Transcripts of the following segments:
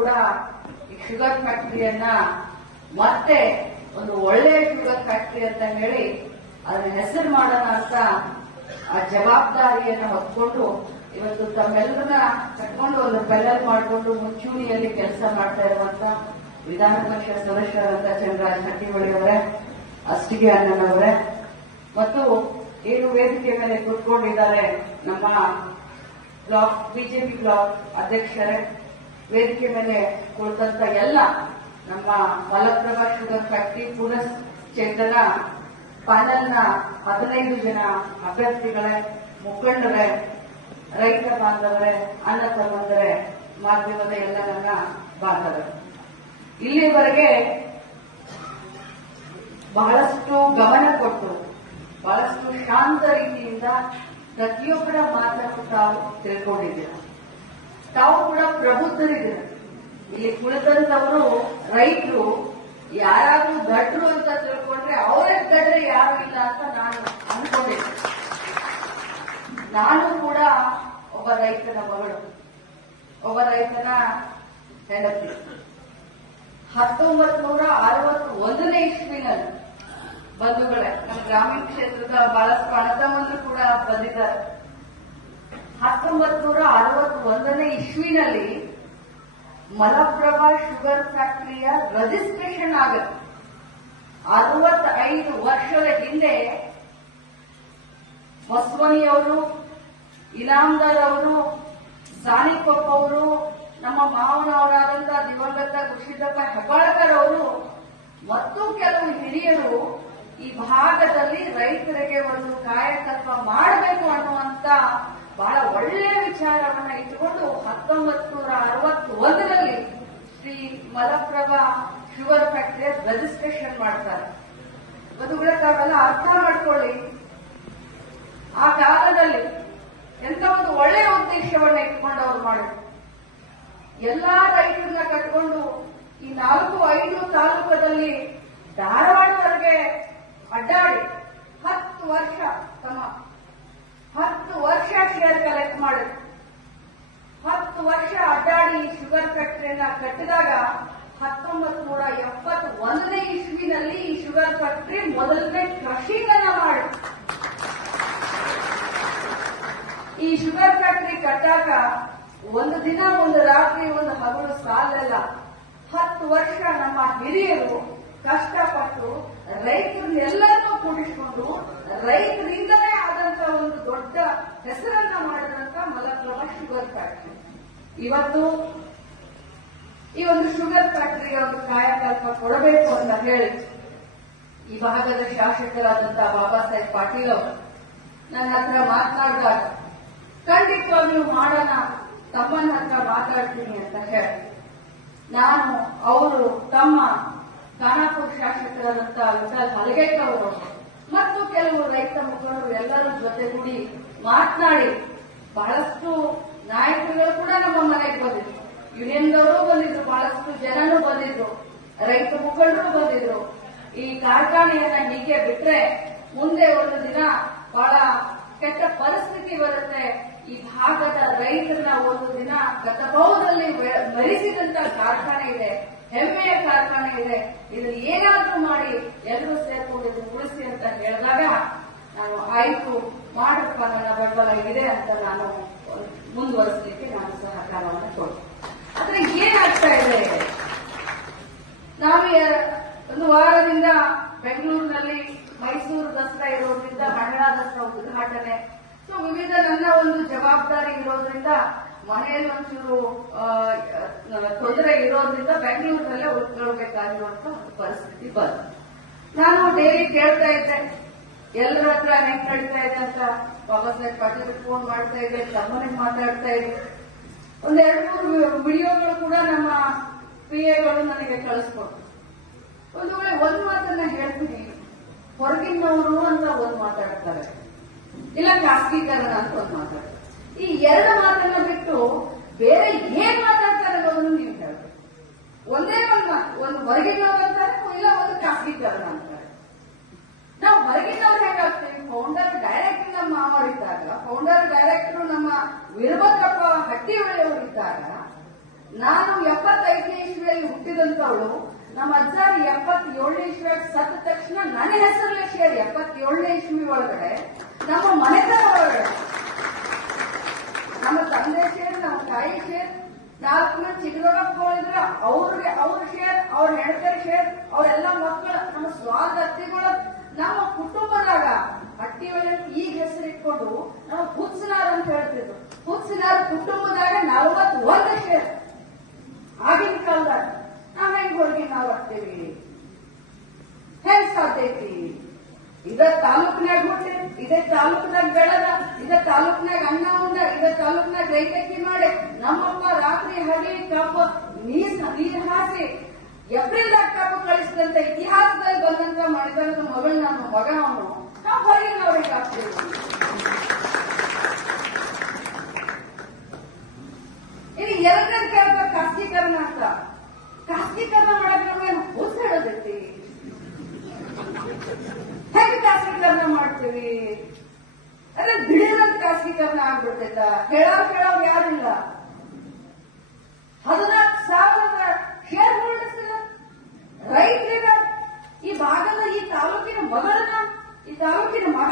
ಕೂಡ ಈ ಶುಗರ್ ಫ್ಯಾಕ್ಟರಿಯನ್ನ ಮತ್ತೆ ಒಂದು ಒಳ್ಳೆಯ ಶುಗರ್ ಫ್ಯಾಕ್ಟರಿ ಅಂತ ಹೇಳಿ ಅದರ ಹೆಸರು ಮಾಡೋಣ ಅಂತ ಆ ಜವಾಬ್ದಾರಿಯನ್ನು ಹೊತ್ಕೊಂಡು ಇವತ್ತು ತಮ್ಮೆಲ್ಲರನ್ನ ಕಟ್ಕೊಂಡು ಒಂದು ಬೆಲ್ಲಲ್ ಮಾಡಿಕೊಂಡು ಮುಂಚೂಣಿಯಲ್ಲಿ ಕೆಲಸ ಮಾಡ್ತಾ ಇರುವಂತ ವಿಧಾನ ಪರಿಷತ್ ಸದಸ್ಯರಾದಂತ ಚಂದ್ರರಾಜ್ ಹಟ್ಟಿಹೊಳಿ ಅವರೇ, ಅಷ್ಟಿಗೆ ಅಣ್ಣನವರೇ, ಮತ್ತು ಏನು ವೇದಿಕೆ ಮೇಲೆ ಕೂತ್ಕೊಂಡಿದ್ದಾರೆ ನಮ್ಮ ಬ್ಲಾಕ್ ಬಿಜೆಪಿ ಬ್ಲಾಕ್ ಅಧ್ಯಕ್ಷರೇ, ವೇದಿಕೆ ಮೇಲೆ ಕುಳಿತಂತ ಎಲ್ಲ ನಮ್ಮ ಮಲಪ್ರಭಾ ಶುಗರ್ ಫ್ಯಾಕ್ಟರಿ ಪುನಶ್ಚೇತನ ಪ್ಯಾನಲ್ನ 15 ಜನ ಅಭ್ಯರ್ಥಿಗಳೇ, ಮುಖಂಡರೇ, ರೈತ ಬಾಂಧವರೇ, ಅಣ್ಣ ತಮ್ಮಂದರೇ, ಮಾಧ್ಯಮದ ಎಲ್ಲ ನನ್ನ ಬಾಂಧವರೇ, ಇಲ್ಲಿವರೆಗೆ ಬಹಳಷ್ಟು ಗಮನ ಕೊಟ್ಟು ಬಹಳಷ್ಟು ಶಾಂತ ರೀತಿಯಿಂದ ಪ್ರತಿಯೊಬ್ಬರ ಮಾತನ್ನು ತಾವು ತಿಳ್ಕೊಂಡಿದ್ದೀರ. ತಾವು ಕೂಡ ಪ್ರಬುದ್ಧರಿದ್ದೀರ. ಇಲ್ಲಿ ಕುಳಿತಂತವರು ರೈತರು ಯಾರಾದ್ರೂ ದಡ್ರು ಅಂತ ತಿಳ್ಕೊಂಡ್ರೆ ಅವರೇ ದಡ್ರೆ ಯಾರು ಇಲ್ಲ ಅಂತ ನಾನು ಅನ್ಕೊಂಡಿದ್ದೆ. ನಾನು ಕೂಡ ಒಬ್ಬ ರೈತನ ಮಗಳು, ಒಬ್ಬ ರೈತನ ಹೆಂಡತಿ. 1961ನೇ ಇಸ್ವಿನಲ್ಲಿ ಬಂಧುಗಳೇ, ನಮ್ಮ ಗ್ರಾಮೀಣ ಕ್ಷೇತ್ರದ ಬಹಳಷ್ಟು ಅಣ್ಣತಮ್ಮಂದ್ರು ಕೂಡ ಬಂದಿದ್ದಾರೆ. 1961ನೇ ಇಸ್ವಿನಲ್ಲಿ ಮಲಪ್ರಭಾ ಶುಗರ್ ಫ್ಯಾಕ್ಟರಿಯ ರಿಜಿಸ್ಟ್ರೇಷನ್ ಆಗುತ್ತೆ. 65 ವರ್ಷದ ಹಿಂದೆ ಬಸವನಿಯವರು, ಇನಾಮದಾರ್ ಅವರು, ಸಾನಿಕೊಪ್ಪ ಅವರು, ನಮ್ಮ ಮಾವನವರಾದಂತಹ ದಿವಂಗತ ಗುರುಸಿದ್ದಪ್ಪ ಹೆಬ್ಬಾಳ್ಕರ್ ಅವರು ಮತ್ತು ಕೆಲವು ಹಿರಿಯರು ಈ ಭಾಗದಲ್ಲಿ ರೈತರಿಗೆ ಒಂದು ಕಾಯಕಲ್ಪ ಮಾಡಬೇಕು ಅನ್ನುವಂತ ಬಹಳ ಒಳ್ಳೆಯ ವಿಚಾರವನ್ನ ಇಟ್ಟುಕೊಂಡು 1961ರಲ್ಲಿ ಶ್ರೀ ಮಲಪ್ರಭಾ ಶುಗರ್ ಫ್ಯಾಕ್ಟರಿಯ ರಿಜಿಸ್ಟ್ರೇಷನ್ ಮಾಡ್ತಾರೆ. ಬದುಗಳ ತಾವೆಲ್ಲ ಅರ್ಥ ಮಾಡ್ಕೊಳ್ಳಿ, ಆ ಕಾಲದಲ್ಲಿ ಎಂತ ಒಂದು ಒಳ್ಳೆಯ ಉದ್ದೇಶವನ್ನ ಇಟ್ಕೊಂಡು ಅವ್ರು ಮಾಡಿದ್ರು. ಎಲ್ಲಾ ರೈತರನ್ನ ಕಟ್ಕೊಂಡು ಈ 4-5 ತಾಲೂಕದಲ್ಲಿ ಧಾರವಾಡವರೆಗೆ ಅಡ್ಡಾಡಿ 10 ವರ್ಷ 10 ವರ್ಷ ಶೇರ್ ಕಲೆಕ್ಟ್ ಮಾಡಿದ್ರು. 10 ವರ್ಷ ಅಡ್ಡಾಡಿ ಈ ಶುಗರ್ ಫ್ಯಾಕ್ಟರಿಯನ್ನ ಕಟ್ಟಿದಾಗ 1971ನೇ ಇಸ್ವಿನಲ್ಲಿ ಈ ಶುಗರ್ ಫ್ಯಾಕ್ಟರಿ ಮೊದಲನೇ ಕ್ರಷಿಂಗ್ ಅನ್ನ ಮಾಡಿದ್ರು. ಈ ಶುಗರ್ ಫ್ಯಾಕ್ಟರಿ ಕಟ್ಟಾಗ ಒಂದು ದಿನ, ಒಂದು ರಾತ್ರಿ, ಒಂದು ಹಗಲು ಸಾಲಲ್ಲ. 10 ವರ್ಷ ನಮ್ಮ ಹಿರಿಯರು ಕಷ್ಟಪಟ್ಟು ರೈತರನ್ನೆಲ್ಲರನ್ನೂ ಕೂಡಿಸಿಕೊಂಡು ರೈತರಿಂದಲೇ ಆದಂತ ಒಂದು ದೊಡ್ಡ ಹೆಸರನ್ನ ಮಾಡಿದಂತ ಮಲಪ್ರಭಾ ಶುಗರ್ ಫ್ಯಾಕ್ಟರಿ. ಇವತ್ತು ಈ ಒಂದು ಶುಗರ್ ಫ್ಯಾಕ್ಟರಿಗೆ ಒಂದು ಕಾಯಕಲ್ಪ ಕೊಡಬೇಕು ಅಂತ ಹೇಳಿ ಈ ಭಾಗದ ಶಾಸಕರಾದಂತಹ ಬಾಬಾ ಸಾಹೇಬ್ ಪಾಟೀಲ್ ಅವರು ನನ್ನ ಹತ್ರ ಮಾತನಾಡಿದಾಗ ಖಂಡಿತವಾಗ್ಲೂ ಮಾಡೋಣ, ತಮ್ಮನ ಹತ್ರ ಮಾತಾಡ್ತೀನಿ ಅಂತ ಹೇಳಿ ನಾನು ಅವರು ತಮ್ಮ ಖಾನಾಪುರ ಶಾಸಕರಾದಂತಹ ವಿಠಲ್ ಹಲಗೇಕರ್ ಅವರು ಮತ್ತು ಕೆಲವು ರೈತ ಮುಖಂಡರು ಎಲ್ಲರ ಜೊತೆಗೂಡಿ ಮಾತನಾಡಿ ಬಹಳಷ್ಟು ನಾಯಕರುಗಳು ಕೂಡ ನಮ್ಮ ಮನೆಗೆ ಬಂದಿದ್ರು, ಯೂನಿಯನ್ದವರು ಬಂದಿದ್ರು, ಬಹಳಷ್ಟು ಜನರು ಬಂದಿದ್ರು, ರೈತ ಮುಖಂಡರು ಬಂದಿದ್ರು. ಈ ಕಾರ್ಖಾನೆಯನ್ನ ಹೀಗೆ ಬಿಟ್ರೆ ಮುಂದೆ ಒಂದು ದಿನ ಬಹಳ ಕೆಟ್ಟ ಪರಿಸ್ಥಿತಿ ಬರುತ್ತೆ. ಈ ಭಾಗದ ರೈತರನ್ನ ಒಂದು ದಿನ ಗತಭವದಲ್ಲಿ ಮರಿಸಿದಂತ ಕಾರ್ಖಾನೆ ಇದೆ, ಹೆಮ್ಮೆಯ ಕಾರ್ಖಾನೆ ಇದೆ, ಇದನ್ನು ಏನಾದ್ರೂ ಮಾಡಿ ಎಲ್ಲರೂ ಸೇರ್ಕೊಂಡು ಇದನ್ನು ಉಳಿಸಿ ಅಂತ ಹೇಳಿದಾಗ ನಾನು ಆಯ್ತು ಮಾಡಪ್ಪ, ನನ್ನ ಬೆಂಬಲ ಇದೆ ಅಂತ ನಾನು ಮುಂದುವರಿಸಲಿಕ್ಕೆ ನಾನು ಸಹಕಾರವನ್ನು ಕೊಡ್ತೀನಿ. ಆದ್ರೆ ಏನಾಗ್ತಾ ಇದೆ, ನಾವು ಒಂದು ವಾರದಿಂದ ಬೆಂಗಳೂರಿನಲ್ಲಿ ಮೈಸೂರು ದಸರಾ ಇರೋದ್ರಿಂದ ಮಂಡಳ ದಸರಾ ಉದ್ಘಾಟನೆ, ಸೊ ವಿವಿಧ ನನ್ನ ಒಂದು ಜವಾಬ್ದಾರಿ ಇರೋದ್ರಿಂದ ಮನೆಯಲ್ಲಿ ಒಂಚೂರು ತೊಂದರೆ ಇರೋದ್ರಿಂದ ಬೆಂಗಳೂರಿನಲ್ಲೇ ಉಳ್ಕೊಳ್ಬೇಕಾಗಿರುವಂತ ಒಂದು ಪರಿಸ್ಥಿತಿ ಬಂತು. ನಾನು ಡೈಲಿ ಕೇಳ್ತಾ ಇದ್ದೆ ಎಲ್ಲರ ಹತ್ರ ಹೆಂಗ್ ನಡೀತಾ ಇದೆ ಅಂತ. ಬಾಬಾ ಸಾಹೇಬ್ ಪಾಟೀಲ್ ಫೋನ್ ಮಾಡ್ತಾ ಇದ್ದೆ, ತಮ್ಮನಿಗೆ ಮಾತಾಡ್ತಾ ಇದ್ದೆ. 1-2-3 ವಿಡಿಯೋಗಳು ಕೂಡ ನಮ್ಮ PAಗಳು ನನಗೆ ಕಳಿಸ್ಕೊಡ್ತು. ಒಂದು ವೇಳೆ ಒಂದು ಮಾತನ್ನ ಹೇಳ್ತೀನಿ, ಹೊರಗಿನವರು ಅಂತ ಒಂದು ಮಾತಾಡ್ತಾರೆ, ಇಲ್ಲ ಖಾಸಗೀಕರಣ ಅಂತ ಒಂದು ಮಾತಾಡ್ತಾರೆ. ಈ 2 ಮಾತನ್ನ ಬಿಟ್ಟು ಬೇರೆ ಏನ್ ಮಾತಾಡ್ತಾರೆ ಅನ್ನೋದನ್ನು ನೀವು ಹೇಳ್ಬೇಕು. ಒಂದೇ ಒಂದು ಮಾತು, ಒಂದು ಹೊರಗಿನವ್ರು ಅಂತಾರೆ, ಇಲ್ಲ ಒಂದು ಖಾಸಗೀಕರಣ ಅಂತಾರೆ. ನಾವು ಹೊರಗಿನವ್ರು ಹೇಗಾಗ್ತೀವಿ, ಫೌಂಡರ್ ಡೈರೆಕ್ಟರ್ ನಮ್ಮ ಮಾವರಿದ್ದಾಗ, ಫೌಂಡರ್ ಡೈರೆಕ್ಟರ್ ನಮ್ಮ ವೀರಭದ್ರಪ್ಪ ಹಟ್ಟಿಹೊಳಿಯವರಿದ್ದಾಗ, ನಾನು 75 75ನೇ ಇಸ್ವಿಯಲ್ಲಿ ಹುಟ್ಟಿದಂತವಳು ನಮ್ಮ ಅಜ್ಜಾರು 77ನೇ ಇಸ್ವಿಯಾಗಿ ಸತ್ತ ತಕ್ಷಣ ನನ್ನ ಹೆಸರಲ್ಲೇ ಶೇರ್ 77ನೇ ಇಸ್ವಿ ಒಳಗಡೆ ನಮ್ಮ ಮನೆತನ ಒಳಗಡೆ ನಮ್ಮ ತಂದೆ ಶೇರ್, ನಮ್ಮ ತಾಯಿ ಶೇರ್, 4 ಮಂದಿ ಚಿಕ್ಕದೊಡ್ಡಪ್ಪಗಳಿದ್ರ ಅವ್ರ ಶೇರ್, ಅವ್ರ ಹೆಣ್ತರ ಶೇರ್, ಅವರೆಲ್ಲ ಮಕ್ಕಳು, ನಮ್ಮ ಸ್ವಾದ ಅತ್ತಿಗಳು, ನಮ್ಮ ಕುಟುಂಬದಾಗ ಹಟ್ಟಿ ಒಳಗೆ ಈಗ ಹೆಸರಿಟ್ಕೊಂಡು ನಾವು ಹುಚ್ಚನಾರ್ ಅಂತ ಹೇಳ್ತಿದ್ರು. ಹುಚ್ಚನಾರ್ ಕುಟುಂಬದಾಗ 41 ಶೇರ್. ಆಗಿನ ಕಾಲದಾಗ ನಾವ್ ಹೆಂಗ್ ಹೋಗಿ ನಾವು ಬರ್ತೀವಿ? ಹೆಂಗ್ ಸಾಧ್ಯ ಐತಿ? ಇದ ತಾಲೂಕ್ನಾಗ ಹುಟ್ಟಿ, ಇದೇ ತಾಲೂಕ್ನಾಗ ಬೆಳೆದ, ಇದೇ ತಾಲೂಕ್ನಾಗ ಅನ್ನ ಉಂಡ, ಇದೇ ತಾಲೂಕ್ನಾಗ ರೈತಕ್ಕಿ ಮಾಡಿ ನಮ್ಮಪ್ಪ ರಾತ್ರಿ ಹಗಲಿ ಕಬ್ಬು ನೀರ್ ಹಾಸಿ ಏಪ್ರಿಲ್ದಾಗ ಕಬ್ಬು ಕಳಿಸಿದಂತ ಇತಿಹಾಸದಲ್ಲಿ ಬಂದಂತ ಮಣಿತನದ ಮಗಳು ನಮ್ಮ ಮಗ ಅವನು. ನಾವು ಹೊರಗೆ ಅವ್ರಿಗೆ ಆಗ್ತೀವಿ. ಇಲ್ಲಿ ಎರಡನೇ ಕೇಳ್ದ ಖಾಸಗೀಕರಣ ಅಂತ. ಖಾಸಗೀಕರಣ ಮಾಡೋದ್ರಲ್ಲಿ ಹುಚ್ಚ ಹೇಳೋದೈತಿ. ಹೇಗೆ ಖಾಸಗೀಕರಣ ಮಾಡ್ತೀವಿ? ಅದೇ ದಿಢೀರಂತ ಖಾಸಗೀಕರಣ ಆಗ್ಬಿಡ್ತೈತ. ಹೇಳೋರು ಯಾರಿಲ್ಲ. 14,000 ಶೇರ್ ಹೋಲ್ಡರ್ಸ್ ರೈತರಿಗ ಈ ಭಾಗದ ಈ ತಾಲೂಕಿನ ಮಗಳನ್ನ, ಈ ತಾಲೂಕಿನ ಮಗ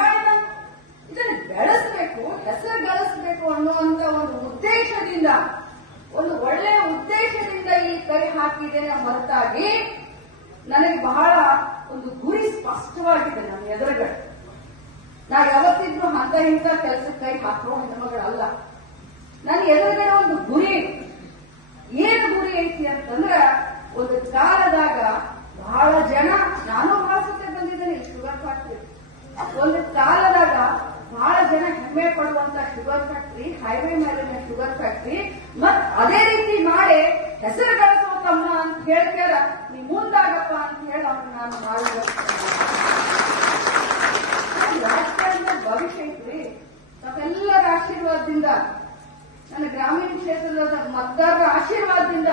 ಇದನ್ನ ಬೆಳೆಸಬೇಕು, ಹೆಸರು ಗಳಿಸಬೇಕು ಅನ್ನುವಂತ ಒಂದು ಉದ್ದೇಶದಿಂದ, ಒಂದು ಒಳ್ಳೆಯ ಉದ್ದೇಶದಿಂದ ಈ ಕೈ ಹಾಕಿದ್ದೇನೆ ಹೊರತಾಗಿ ನನಗೆ ಬಹಳ ಒಂದು ಗುರಿ ಸ್ಪಷ್ಟವಾಗಿದೆ ನನ್ನ ಎದುರುಗಡೆ. ನಾ ಯಾವತ್ತಿದ್ರು ಅಂತ ಇಂಥ ಕೆಲಸಕ್ಕೆ ಕೈ ಹಾಕೋ ಹೆಣ್ಮಗಳಲ್ಲ. ನನ್ನ ಎದುರುಗಡೆ ಒಂದು ಗುರಿ. ಏನು ಗುರಿ ಐತಿ ಅಂತಂದ್ರ, ಒಂದು ಕಾಲದಾಗ ಬಹಳ ಜನ, ನಾನು ಬಹಳ ಸತ್ಯ ಬಂದಿದ್ದೇನೆ ಶುಗರ್ ಫ್ಯಾಕ್ಟ್ರಿ. ಒಂದು ಕಾಲದಾಗ ಬಹಳ ಜನ ಹೆಮ್ಮೆ ಪಡುವಂತ ಶುಗರ್ ಫ್ಯಾಕ್ಟ್ರಿ, ಹೈವೇ ಮೇಲಿನ ಶುಗರ್ ಫ್ಯಾಕ್ಟ್ರಿ, ಮತ್ ಅದೇ ರೀತಿ ಮಾಡಿ ಹೆಸರು ಗಳಿಸೋ ತಮ್ಮ ಅಂತ ಹೇಳ್ತಾರ. ನೀ ಮುಂದಾಗಪ್ಪ ಅಂತ ಹೇಳಿ ಅವ್ರು ನಾನು ರಾಜಕಾರಣದ ಭವಿಷ್ಯ ಐತ್ರಿ. ತಮ್ಮೆಲ್ಲರ ಆಶೀರ್ವಾದದಿಂದ, ನನ್ನ ಗ್ರಾಮೀಣ ಕ್ಷೇತ್ರದ ಮತದಾರರ ಆಶೀರ್ವಾದದಿಂದ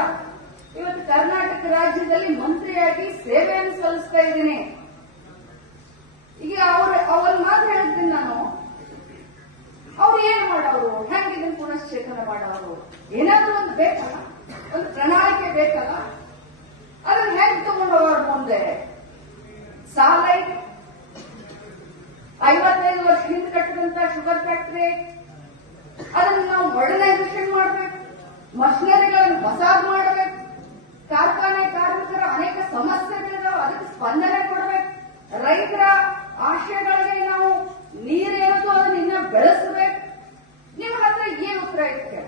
ಇವತ್ತು ಕರ್ನಾಟಕ ರಾಜ್ಯದಲ್ಲಿ ಮಂತ್ರಿಯಾಗಿ ಸೇವೆಯನ್ನು ಸಲ್ಲಿಸ್ತಾ ಇದ್ದೀನಿ. ಈಗ ಅವನ್ ಮಾತು ಹೇಳಿದ್ದೀನಿ ನಾನು. ಅವ್ರು ಏನು ಮಾಡೋರು, ಹೆಂಗೆ ಇದನ್ನ ಪುನಶ್ಚೇತನ ಮಾಡೋರು? ಏನಾದ್ರೂ ಒಂದು ಬೇಕಲ್ಲ, ಒಂದು ಪ್ರಣಾಳಿಕೆ ಬೇಕಲ್ಲ. ಅದನ್ನ ಹೆಂಗ್ ತಗೊಂಡವ್ರ ಮುಂದೆ? ಸಾಲ 55 ವರ್ಷ ಹಿಂದೆ ಕಟ್ಟಿದಂತ ಶುಗರ್ ಫ್ಯಾಕ್ಟ್ರಿ, ಅದನ್ನ ನಾವು ಮಾಡರ್ನೈಸೇಷನ್ ಮಾಡಬೇಕು, ಮಷಿನರಿಗಳನ್ನು ಹೊಸಾದ್ ಮಾಡಬೇಕು, ಕಾರ್ಖಾನೆ ಕಾರ್ಮಿಕರ ಅನೇಕ ಸಮಸ್ಯೆಗಳಿದಾವೆ, ಅದಕ್ಕೆ ಸ್ಪಂದನೆ ಕೊಡಬೇಕು, ರೈತರ ಆಶಯಗಳಿಗೆ ನಾವು ನೀರೇನೋ ಅದನ್ನ ಇನ್ನ ಬೆಳೆಸಬೇಕು. ನಿಮ್ಮ ಹತ್ರ ಏನ್ ಉತ್ತರ ಐತೆ?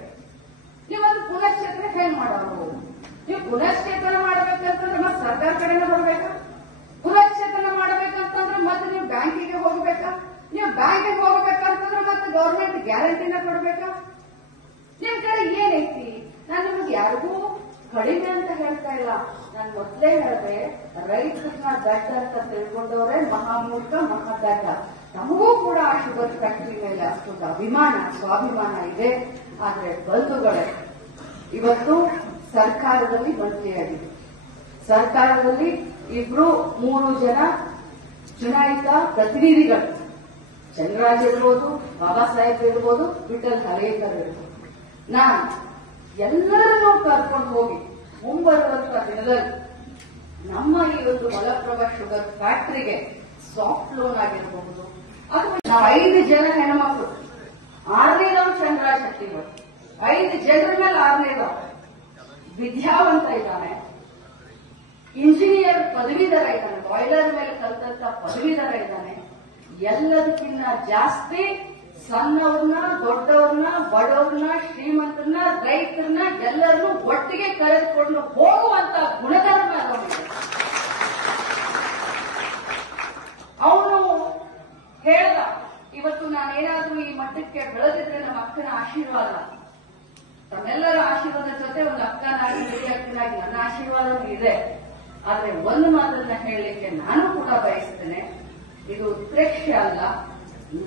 ನೀವೊಂದು ಪುನಶ್ಚೇತನ ಹೆಂಗ್ ಮಾಡೋರು? ನೀವು ಪುನಶ್ಚೇತನ ಮಾಡ್ಬೇಕಂತಂದ್ರೆ ಮತ್ತೆ ಸರ್ಕಾರ ಕಡೆನೇ ಬರ್ಬೇಕಾ? ಪುನಶ್ಚೇತನ ಮಾಡ್ಬೇಕಂತಂದ್ರೆ ಮತ್ತೆ ನೀವು ಬ್ಯಾಂಕಿಗೆ ಹೋಗ್ಬೇಕಾ? ನೀವು ಬ್ಯಾಂಕಿಗೆ ಹೋಗ್ಬೇಕಂತಂದ್ರೆ ಮತ್ತೆ ಗವರ್ಮೆಂಟ್ ಗ್ಯಾರಂಟಿನ ಕೊಡ್ಬೇಕಾ? ನಿಮ್ ಕಡೆ ಏನೈತಿ? ನಾನು ನಿಮ್ಗೆ ಯಾರಿಗೂ ಕಡಿಮೆ ಅಂತ ಹೇಳ್ತಾ ಇಲ್ಲ. ನಾನು ಮೊದಲೇ ಹೇಳಿದೆ, ರೈತರನ್ನ ದಡ್ಡ ಅಂತ ತಿಳ್ಕೊಂಡವ್ರೆ ಮಹಾಮೂರ್ಖ, ಮಹಾದಡ್ಡ. ನಮಗೂ ಕೂಡ ಆ ಶುಗರ್ ಫ್ಯಾಕ್ಟರಿ ಮೇಲೆ ಅಷ್ಟೊಂದು ಅಭಿಮಾನ, ಸ್ವಾಭಿಮಾನ ಇದೆ. ಆದ್ರೆ ಬಂಧುಗಳೇ, ಇವತ್ತು ಸರ್ಕಾರದಲ್ಲಿ ಮಂತ್ರಿಯಾಗಿದೆ. ಸರ್ಕಾರದಲ್ಲಿ 2-3 ಜನ ಚುನಾಯಿತ ಪ್ರತಿನಿಧಿಗಳು, ಚಂದ್ರರಾಜ್ ಇರ್ಬೋದು, ಬಾಬಾ ಸಾಹೇಬ್ ಇರ್ಬೋದು, ವಿಠಲ್ ಹರೇಕರ್ ಇರ್ಬೋದು. ನಾನು ಎಲ್ಲರನ್ನೂ ಕರ್ಕೊಂಡು ಹೋಗಿ ಮುಂಬರುವಂತ ದಿನದಲ್ಲಿ ನಮ್ಮ ಈ ಒಂದು ಮಲಪ್ರಭಾ ಶುಗರ್ ಫ್ಯಾಕ್ಟರಿಗೆ ಸಾಫ್ಟ್ ಲೋನ್ ಆಗಿರಬಹುದು, ಅಥವಾ ನಾವು 5 ಜನ ಹೆಣ್ಮಕ್ಳು, 6ನೇದವ್ ಚಂದ್ರರಾಜ್ ಶೆಟ್ಟಿಗಳು, 5 ಜನರ ಮೇಲೆ 6ನೇದವ್ ವಿದ್ಯಾವಂತ ಇದ್ದಾನೆ, ಇಂಜಿನಿಯರ್ ಪದವೀಧರ ಇದ್ದಾನೆ, ಬಾಯ್ಲರ್ ಮೇಲೆ ಕಲಿತಂತ ಪದವೀಧರ ಇದ್ದಾನೆ. ಎಲ್ಲದಕ್ಕಿಂತ ಜಾಸ್ತಿ ಸಣ್ಣವ್ರನ್ನ, ದೊಡ್ಡವ್ರನ್ನ, ಬಡವ್ರನ್ನ, ಶ್ರೀಮಂತರನ್ನ, ರೈತರನ್ನ ಎಲ್ಲರನ್ನೂ ಒಟ್ಟಿಗೆ ಕರೆದುಕೊಂಡು ಹೋಗುವಂತ ಗುಣಧರ್ಮ ಅವನಿಗೆ. ಅವನು ಹೇಳ್ದ, ಇವತ್ತು ನಾನೇನಾದ್ರೂ ಈ ಮಟ್ಟಕ್ಕೆ ಬೆಳೆದಿದ್ರೆ ನಮ್ಮ ಅಕ್ಕನ ಆಶೀರ್ವಾದ, ತಮ್ಮೆಲ್ಲರ ಆಶೀರ್ವಾದ ಜೊತೆ ಒಂದು ಅಕ್ಕನಾಗಿ, ಹಿರಿಯ ಅಕ್ಕನಾಗಿ ನನ್ನ ಆಶೀರ್ವಾದ ಇದೆ. ಆದ್ರೆ ಒಂದು ಮಾತನ್ನ ಹೇಳಲಿಕ್ಕೆ ನಾನು ಕೂಡ ಬಯಸ್ತೇನೆ, ಇದು ಉತ್ಪ್ರೇಕ್ಷೆ ಅಲ್ಲ,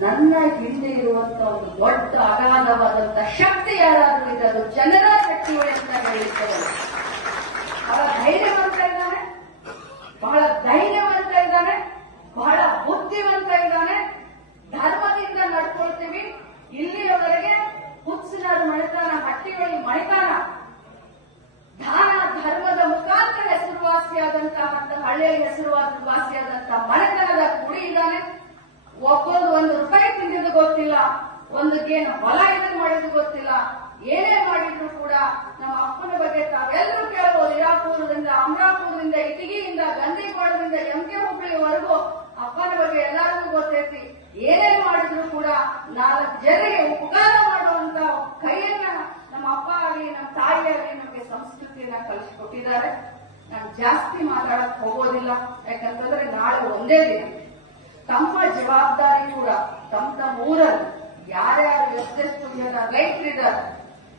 ನನ್ನ ಹಿಂದೆ ಇರುವಂತ ಒಂದು ದೊಡ್ಡ ಅಗಾಧವಾದಂತ ಶಕ್ತಿ ಯಾರಾದ್ರೂ ಇದೆ, ಅದು ಜನರ ಶಕ್ತಿಗಳೇ ಅಂತ ಹೇಳಿದ್ದಾರೆ. ಬಹಳ ಧೈರ್ಯವಂತ ಇದ್ದಾನೆ, ಬಹಳ ಧೈರ್ಯವಂತ ಇದ್ದಾನೆ, ಬಹಳ ಬುದ್ಧಿವಂತ ಇದ್ದಾನೆ. ಧರ್ಮದಿಂದ ನಡ್ಕೊಳ್ತೀವಿ. ಇಲ್ಲಿಯವರೆಗೆ ಹುಚ್ಚನಾದ ಮಣಿತಾನ, ಹಟ್ಟಿಗಳಿಗೆ ಮಣಿತಾನ, ದಾನ ಧರ್ಮ ಹೆಸರುವಾಸಿಯಾದಂತ ಮನೆತನದ ಕುಡಿ ಇದ್ದಾನೆ. ಒಬ್ಬೊಂದು 1 ರೂಪಾಯಿ ತಿಂದಿದ್ದು ಗೊತ್ತಿಲ್ಲ, ಒಂದಕ್ಕೇನು ಹೊಲ ಇದನ್ನು ಮಾಡಿದ್ದು ಗೊತ್ತಿಲ್ಲ. ಏನೇ ಮಾಡಿದ್ರು ಕೂಡ ನಮ್ಮ ಅಪ್ಪನ ಬಗ್ಗೆ ತಾವೆಲ್ಲರೂ ಕೇಳಬಹುದು. ಇರಾಪುರದಿಂದ, ಅಮರಾಪುರದಿಂದ, ಇಟಗಿಯಿಂದ, ಗಂದಿಕೋಳದಿಂದ, ಎಂಕೆ ಹುಬ್ಳಿವರೆಗೂ ಅಪ್ಪನ ಬಗ್ಗೆ ಎಲ್ಲರಿಗೂ ಗೊತ್ತೈತಿ. ಏನೇನ್ ಮಾಡಿದ್ರು ಕೂಡ 4 ಜನರಿಗೆ ಉಪಕಾರ ಮಾಡುವಂತ ಕೈಯನ್ನ ನಮ್ಮ ಅಪ್ಪ ಆಗಲಿ ನಮ್ಮ ತಾಯಿ ಆಗಲಿ ನಮಗೆ ಸಂಸ್ಕೃತಿಯನ್ನ ಕಲಿಸಿಕೊಟ್ಟಿದ್ದಾರೆ. ನಾನು ಜಾಸ್ತಿ ಮಾತಾಡಕ್ ಹೋಗೋದಿಲ್ಲ, ಯಾಕಂತಂದ್ರೆ ನಾಳೆ ಒಂದೇ ದಿನ. ತಮ್ಮ ಜವಾಬ್ದಾರಿ ಕೂಡ ತಮ್ಮ ಊರಲ್ಲಿ ಯಾರ್ಯಾರು ಎಷ್ಟೆಷ್ಟು ಜನ ರೈತರಿದ್ದಾರೆ,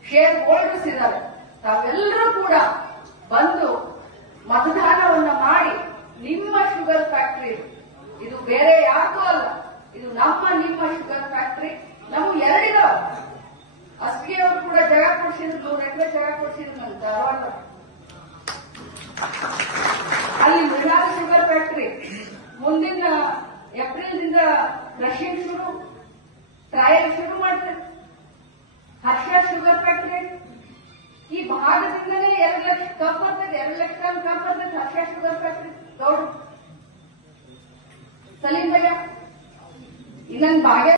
ಶೇರ್ ಹೋಲ್ಡರ್ಸ್ ಇದ್ದಾರೆ, ತಾವೆಲ್ಲರೂ ಕೂಡ ಬಂದು ಮತದಾನವನ್ನ ಮಾಡಿ ನಿಮ್ಮ ಶುಗರ್ ಫ್ಯಾಕ್ಟರಿ, ಇದು ಬೇರೆ ಯಾರಿಗೂ ಅಲ್ಲ, ಇದು ನಿಮ್ಮ ಶುಗರ್ ಫ್ಯಾಕ್ಟರಿ. ನಮ್ಗೆ 2 ಇದಾವೆ. ಅಷ್ಟಿಗೆ ಅವರು ಕೂಡ ಜಾಗ ಕೊಡಿಸಿದ್ರು, 100 ಎಕರೆ ಜಾಗ ಕೊಡಿಸಿದ್ರು ಅಂತ ಅರವಲ್ಲ. ಅಲ್ಲಿ ಮೃಣಾಲ್ ಶುಗರ್ ಫ್ಯಾಕ್ಟರಿ ಮುಂದಿನ ಏಪ್ರಿಲ್ದಿಂದ ಕ್ರಷಿಂಗ್ ಟ್ರಯಲ್ ಶುರು ಮಾಡ್ತಾರೆ. ಹರ್ಷ ಶುಗರ್ ಫ್ಯಾಕ್ಟರಿ ಈ ಭಾಗದಿಂದಲೇ 2 ಲಕ್ಷ ಕಪ್ ಬರ್ತದೆ, 2 ಲಕ್ಷ ಟನ್ ಕಪ್ ಬರ್ತದೆ. ಹರ್ಷ ಶುಗರ್ ಫ್ಯಾಕ್ಟರಿ ಗೌಡ್ರು ಸಲೀಂ ಭಯ್ಯ ಇನ್ನೊಂದು ಭಾಗ್ಯ